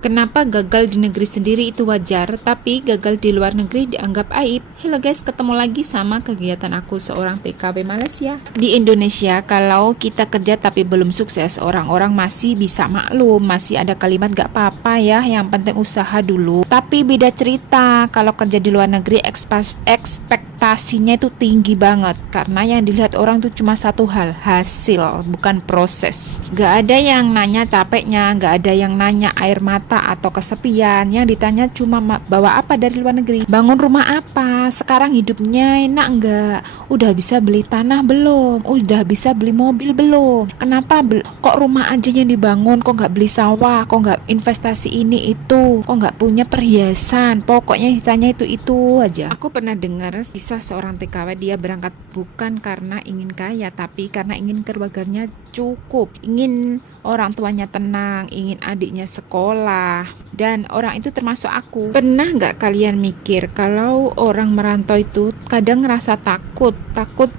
Kenapa gagal di negeri sendiri itu wajar, tapi gagal di luar negeri dianggap aib? Halo guys, ketemu lagi sama kegiatan aku seorang TKW Malaysia. Di Indonesia, kalau kita kerja tapi belum sukses, orang-orang masih bisa maklum, masih ada kalimat gak apa-apa ya, yang penting usaha dulu. Tapi beda cerita, kalau kerja di luar negeri ekspektasinya itu tinggi banget, karena yang dilihat orang tuh cuma satu hal, hasil, bukan proses. Gak ada yang nanya capeknya, gak ada yang nanya air mata atau kesepian. Yang ditanya cuma bawa apa dari luar negeri, bangun rumah apa, sekarang hidupnya enak enggak, udah bisa beli tanah belum, udah bisa beli mobil belum, kenapa kok rumah aja yang dibangun, kok nggak beli sawah, kok nggak investasi ini itu, kok nggak punya perhiasan. Pokoknya ditanya itu aja. Aku pernah dengar kisah seorang TKW, dia berangkat bukan karena ingin kaya, tapi karena ingin keluarganya cukup, ingin orang tuanya tenang, ingin adiknya sekolah, dan orang itu termasuk aku. Pernah nggak kalian mikir kalau orang merantau itu kadang ngerasa takut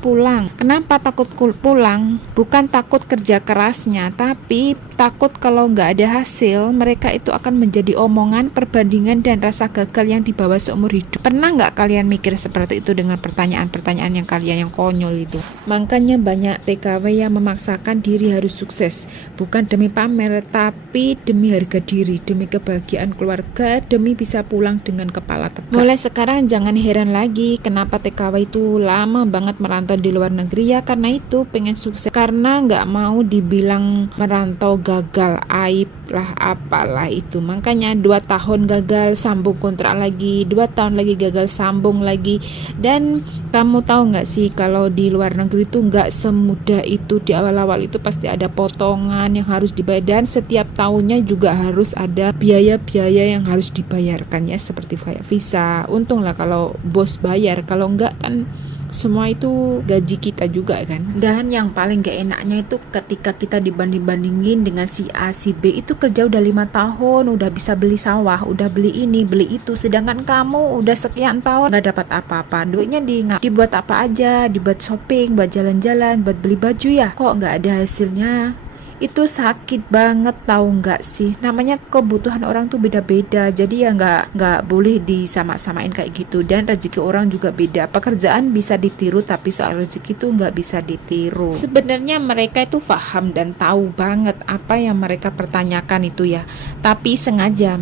pulang? Kenapa takut pulang? Bukan takut kerja kerasnya, tapi takut kalau nggak ada hasil, mereka itu akan menjadi omongan, perbandingan, dan rasa gagal yang dibawa seumur hidup. Pernah nggak kalian mikir seperti itu dengan pertanyaan-pertanyaan yang kalian yang konyol itu? Makanya banyak TKW yang memaksakan diri harus sukses, bukan demi pamer, tapi demi harga diri, demi kebahagiaan keluarga, demi bisa pulang dengan kepala tegak. Mulai sekarang jangan heran lagi kenapa TKW itu lama banget merantau di luar negeri, ya karena itu pengen sukses, karena nggak mau dibilang merantau gagal, aib lah apalah itu. Makanya 2 tahun gagal, sambung kontrak lagi, 2 tahun lagi gagal, sambung lagi. Dan kamu tahu nggak sih kalau di luar negeri itu nggak semudah itu. Di awal-awal itu pasti ada potongan yang harus dibayar, dan setiap tahunnya juga harus ada biaya-biaya yang harus dibayarkan ya, seperti kayak visa. Untunglah kalau bos bayar, kalau enggak kan semua itu gaji kita juga kan. Dan yang paling gak enaknya itu ketika kita dibanding-bandingin dengan si A, si B itu kerja udah 5 tahun, udah bisa beli sawah, udah beli ini, beli itu, sedangkan kamu udah sekian tahun gak dapat apa-apa. Duitnya dibuat apa aja, dibuat shopping, buat jalan-jalan, buat beli baju ya, kok gak ada hasilnya. Itu sakit banget, tahu nggak sih? Namanya kebutuhan orang tuh beda-beda, jadi ya nggak boleh disama-samain kayak gitu. Dan rezeki orang juga beda. Pekerjaan bisa ditiru, tapi soal rezeki tuh nggak bisa ditiru. Sebenarnya mereka itu paham dan tahu banget apa yang mereka pertanyakan itu ya, tapi sengaja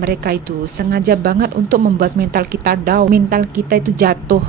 banget untuk membuat mental kita down, mental kita itu jatuh.